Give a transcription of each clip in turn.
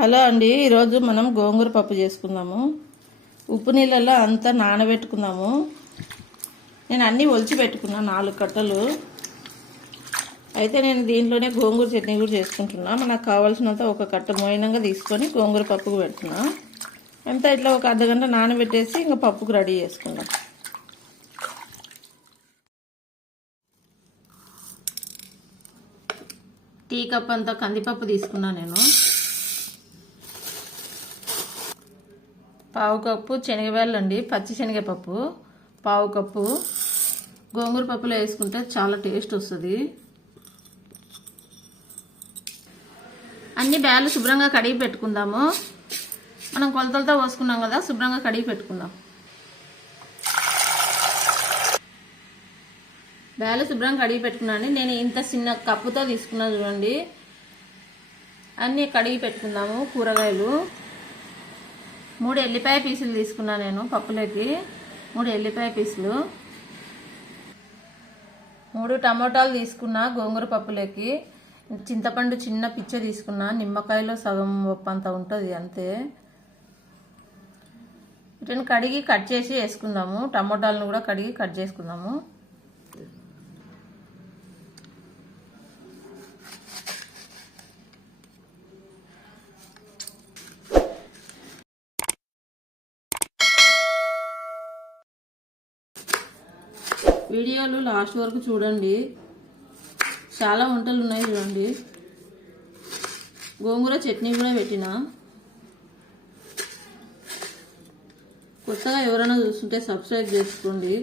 Hello అండి, ఈరోజు మనం గోంగూర పప్పు చేసుకుందాము. ఉప్పు నీళ్ళల్లో అంతా నానబెట్టుకుందాము. నేను అన్నీ ఒలిచి పెట్టుకున్నా 4 కట్టలు. అయితే నేను దీంట్లోనే గోంగూర చట్నీ కూడా చేసుకుంటున్నా. మనకు కావాల్సినంత ఒక కట్ట మోయినంగా తీసుకొని గోంగూర పప్పుకు పెడుతున్నా. అంతా ఇట్లా ఒక అర్ధగంట నానబెట్టేసి ఇంకా పప్పుకు రెడీ చేసుకుందాం. టీ కప్ అంతా కందిపప్పు తీసుకున్నా నేను. 1/2 కప్పు శనగవేళ్ళండి, పచ్చి శనగపప్పు 1/2 కప్పు. గోంగూర పప్పులో వేసుకుంటే చాలా టేస్ట్ వస్తుంది. అన్ని బ్యాళ్ళు శుభ్రంగా కడిగి పెట్టుకుందాము. మనం కొలతలతో పోసుకున్నాం కదా, శుభ్రంగా కడిగి పెట్టుకుందాం. బ్యాళ్ళు శుభ్రంగా కడిగి పెట్టుకున్నాను. నేను ఇంత చిన్న కప్పుతో తీసుకున్నా చూడండి. అన్నీ కడిగి పెట్టుకుందాము. కూరగాయలు 3 ఎల్లిపాయ పీసులు తీసుకున్నా నేను పప్పులోకి. 3 ఎల్లిపాయ పీసులు, 3 టమోటాలు తీసుకున్నా గోంగూర పప్పులోకి. చింతపండు చిన్న పిచ్చ తీసుకున్నా, నిమ్మకాయలో సగం అంత ఉంటుంది అంతే. వీటిని కడిగి కట్ చేసి వేసుకుందాము. టమోటాలను కూడా కడిగి కట్ చేసుకుందాము. వీడియోలు లాస్ట్ వరకు చూడండి, చాలా వంటలు ఉన్నాయి చూడండి. గోంగూర చట్నీ కూడా పెట్టిన. కొత్తగా ఎవరైనా చూస్తుంటే సబ్స్క్రైబ్ చేసుకోండి.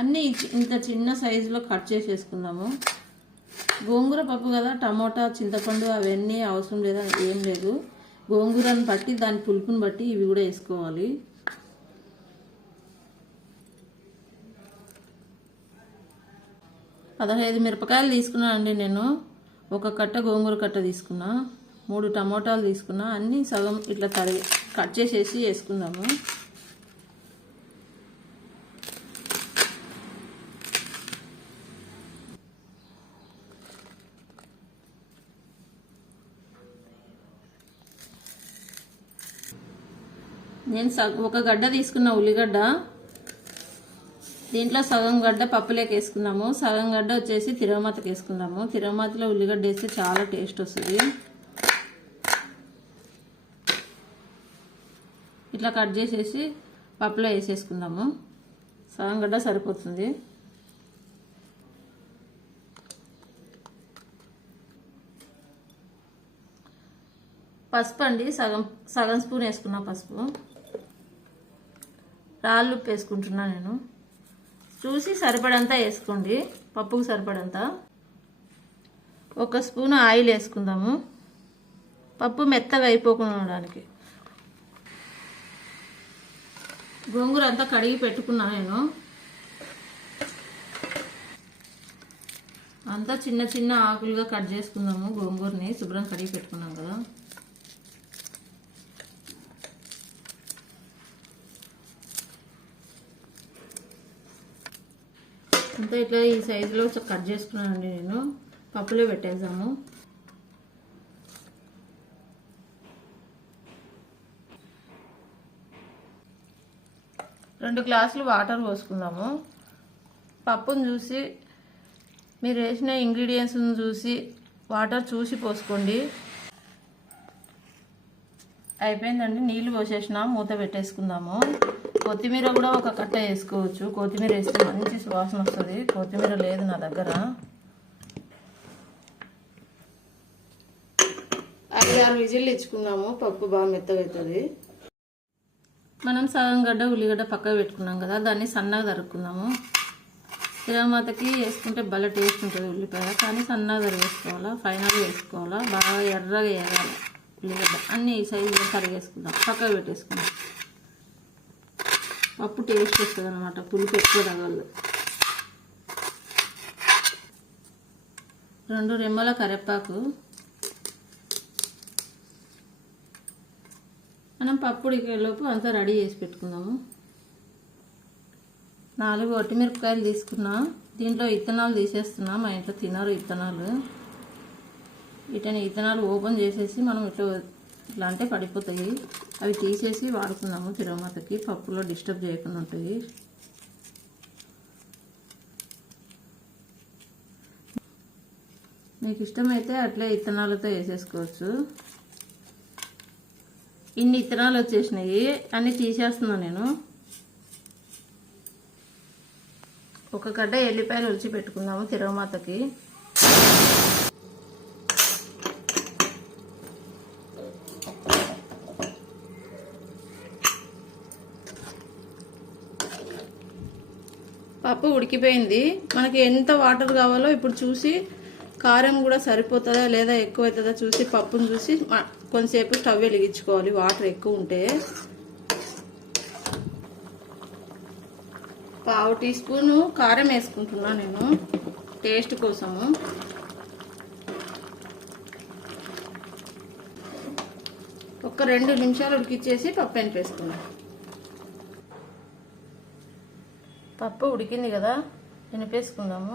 అన్నీ ఇంత చిన్న సైజులో కట్ చేసేసుకుందాము. గోంగూర పప్పు కదా, టమోటా చింతపండు అవన్నీ అవసరం లేదా, ఏం లేదు. గోంగూరను బట్టి దాని పులుపుని బట్టి ఇవి కూడా వేసుకోవాలి. పదహైదు మిరపకాయలు తీసుకున్నా అండి నేను. 1 కట్ట గోంగూర కట్ట తీసుకున్నా. 3 టమోటాలు తీసుకున్నా. అన్నీ సగం ఇట్లా కట్ చేసేసి వేసుకుందాము. నేను 1 గడ్డ తీసుకున్న ఉల్లిగడ్డ. దీంట్లో సగం గడ్డ పప్పులోకి వేసుకుందాము. సగం గడ్డ వచ్చేసి తిరగమాతకి వేసుకుందాము. తిరగమాతలో ఉల్లిగడ్డ వేస్తే చాలా టేస్ట్ వస్తుంది. ఇట్లా కట్ చేసేసి పప్పులో వేసేసుకుందాము. సగం గడ్డ సరిపోతుంది. పసుపు అండి, సగం స్పూన్ వేసుకున్నా పసుపు. రాళ్ళు ఉప్పు వేసుకుంటున్నా నేను. చూసి సరిపడంతా వేసుకోండి, పప్పుకు సరిపడంతా. 1 స్పూన్ ఆయిల్ వేసుకుందాము, పప్పు మెత్తగా అయిపోకుండా. గోంగూర అంతా కడిగి పెట్టుకున్నా నేను. అంతా చిన్న చిన్న ఆకులుగా కట్ చేసుకుందాము. గోంగూరని శుభ్రం కడిగి పెట్టుకున్నాం కదా. అంతా ఇట్లా ఈ సైజులో కట్ చేసుకున్నానండి నేను. పప్పులో పెట్టేద్దాము. రెండు గ్లాసులు వాటర్ పోసుకుందాము. పప్పును చూసి, మీరు వేసిన ఇంగ్రీడియంట్స్ని చూసి వాటర్ చూసి పోసుకోండి. అయిపోయిందండి, నీళ్ళు పోసేసిన. మూత పెట్టేసుకుందాము. కొత్తిమీర కూడా 1 కట్ట వేసుకోవచ్చు. కొత్తిమీర వేస్తే మంచి సువాసన వస్తుంది. కొత్తిమీర లేదు నా దగ్గర. 5-6 విజిల్లు ఇచ్చుకుందాము. పప్పు బాగా మెత్తగా అవుతుంది. మనం సగం గడ్డ ఉల్లిగడ్డ పక్కకు పెట్టుకున్నాం కదా, దాన్ని సన్నగా తరుక్కుందాము. తిరగమాతకి వేసుకుంటే భలే టేస్ట్ ఉంటుంది ఉల్లిపాయ, కానీ సన్నగా తరిగేసుకోవాలా, ఫైనల్గా వేసుకోవాలా. బాగా ఎర్రగా వేయాలి ఉల్లిగడ్డ. అన్నీ ఈ సైజులో తరిగేసుకుందాం, పక్కకు పెట్టేసుకుందాం. పప్పు టేస్ట్ వస్తుంది అన్నమాట, పులుపు ఎక్కువ తగలదు. 2 రెమ్మల కరివేపాకు. మనం పప్పు ఉడికేలోపు అంతా రెడీ చేసి పెట్టుకుందాము. 4 ఒట్టిమిరపకాయలు తీసుకున్నా. దీంట్లో విత్తనాలు తీసేస్తున్నా, మా ఇంట్లో తినరు విత్తనాలు. వీటిని ఇత్తనాలు ఓపెన్ చేసేసి మనం ఇట్లా అంటే పడిపోతాయి, అవి తీసేసి వాడుకున్నాము తిరుమతకి, పప్పులో డిస్టర్బ్ చేయకుండా ఉంటాయి. మీకు ఇష్టమైతే అట్లే ఇత్తనాలతో వేసేసుకోవచ్చు. ఇన్ని ఇత్తనాలు వచ్చేసినాయి, అన్నీ తీసేస్తున్నాను నేను. ఒక గడ్డ ఎల్లిపాయలు ఒలిచి పెట్టుకుందాము తిరుమతకి. పప్పు ఉడికిపోయింది. మనకి ఎంత వాటర్ కావాలో ఇప్పుడు చూసి, కారం కూడా సరిపోతుందా లేదా ఎక్కువ అవుతుందా చూసి, పప్పును చూసి కొంతసేపు స్టవ్ వెలిగించుకోవాలి వాటర్ ఎక్కువ ఉంటే. 1/2 టీ స్పూన్ కారం వేసుకుంటున్నా నేను టేస్ట్ కోసము. ఒక 2 నిమిషాలు ఉడికిచ్చేసి పప్పు ఎనిపేసుకున్నాం. పప్పు ఉడికింది కదా, ఎనిపేసుకుందాము.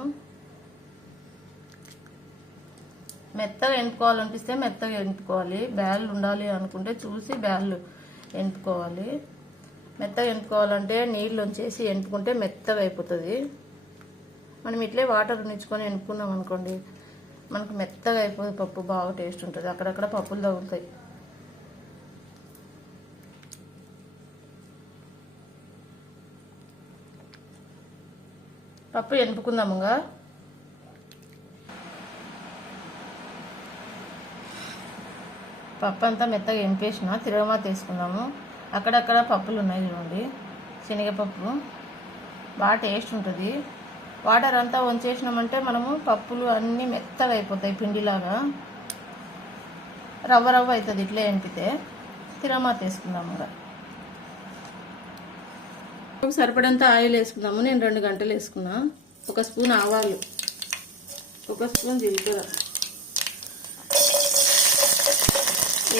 మెత్తగా ఎనుపుకోవాలనిపిస్తే మెత్తగా ఎనుపుకోవాలి, బ్యాళ్ళు ఉండాలి అనుకుంటే చూసి బ్యాళ్ళు ఎనుపుకోవాలి. మెత్తగా ఎనుపుకోవాలంటే నీళ్ళు వచ్చేసి ఎనుపుకుంటే మెత్తగా అయిపోతుంది. మనం ఇట్లే వాటర్ ఉంచుకొని ఎనుపుకున్నాం అనుకోండి, మనకు మెత్తగా అయిపోతుంది పప్పు, బాగా టేస్ట్ ఉంటుంది. అక్కడక్కడ పప్పులు తగులుతాయి. పప్పు ఎనుపుకుందాముగా. పప్పు అంతా మెత్తగా ఎనిపేసిన తిరగమాత వేసుకుందాము. అక్కడక్కడ పప్పులు ఉన్నాయి చూడండి, శనగపప్పు బాగా టేస్ట్ ఉంటుంది. వాటర్ అంతా వంచేసినామంటే మనము పప్పులు అన్నీ మెత్తగా అయిపోతాయి, పిండిలాగా రవ్వ రవ్వ అవుతుంది. ఇట్లే ఎనిపితే తిరగమాత వేసుకుందాము. సరిపడంత ఆయిల్ వేసుకుందాము. నేను 2 గంటలు వేసుకున్నా. 1 స్పూన్ ఆవాలు, 1 స్పూన్ జీలకర్ర,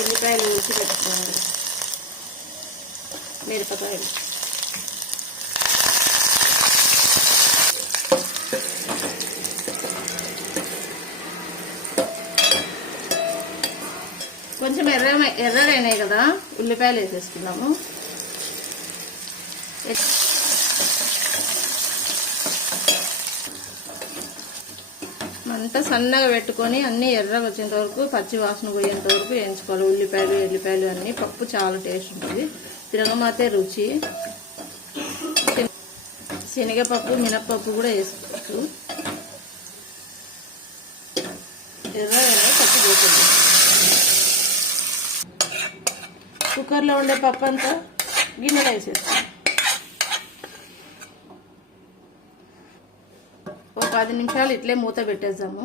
ఎల్లిపాయలు వేసి పెట్టుకోవాలి, మిరపకాయలు, కొంచెం ఎర్రగైనాయి కదా, ఉల్లిపాయలు వేసేసుకున్నాము. మంట సన్నగా పెట్టుకొని అన్నీ ఎర్రగా వచ్చేంత వరకు, పచ్చి వాసన పోయేంత వరకు వేయించుకోవాలి. ఉల్లిపాయలు ఎల్లిపాయలు అన్నీ. పప్పు చాలా టేస్ట్ ఉంటుంది, తిరగమాతే రుచి. శనగపప్పు మినప్పప్పు కూడా వేసుకోవచ్చు. ఎర్రగా పప్పు పోతుంది. కుక్కర్లో ఉండే పప్పు అంతా గిన్నెలో వేసేస్తాం. ఒక 10 నిమిషాలు ఇట్లే మూత పెట్టేద్దాము.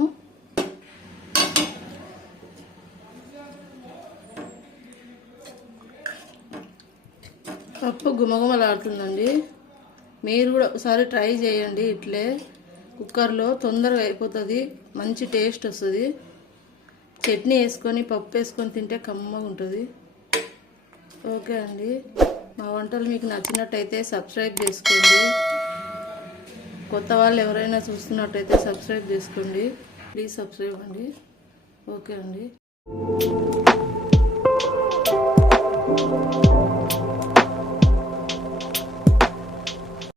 పప్పు గుమగుమలాడుతుందండి. మీరు కూడా ఒకసారి ట్రై చేయండి. ఇట్లే కుక్కర్లో తొందరగా అయిపోతుంది, మంచి టేస్ట్ వస్తుంది. చట్నీ వేసుకొని పప్పు వేసుకొని తింటే కమ్మగా ఉంటుంది. ఓకే అండి, మా వంటలు మీకు నచ్చినట్టయితే సబ్స్క్రైబ్ చేసుకోండి. కొత్త వాళ్ళు ఎవరైనా చూస్తున్నట్టయితే సబ్స్క్రైబ్ చేసుకోండి. ప్లీజ్ సబ్స్క్రైబ్ అండి. ఓకే అండి.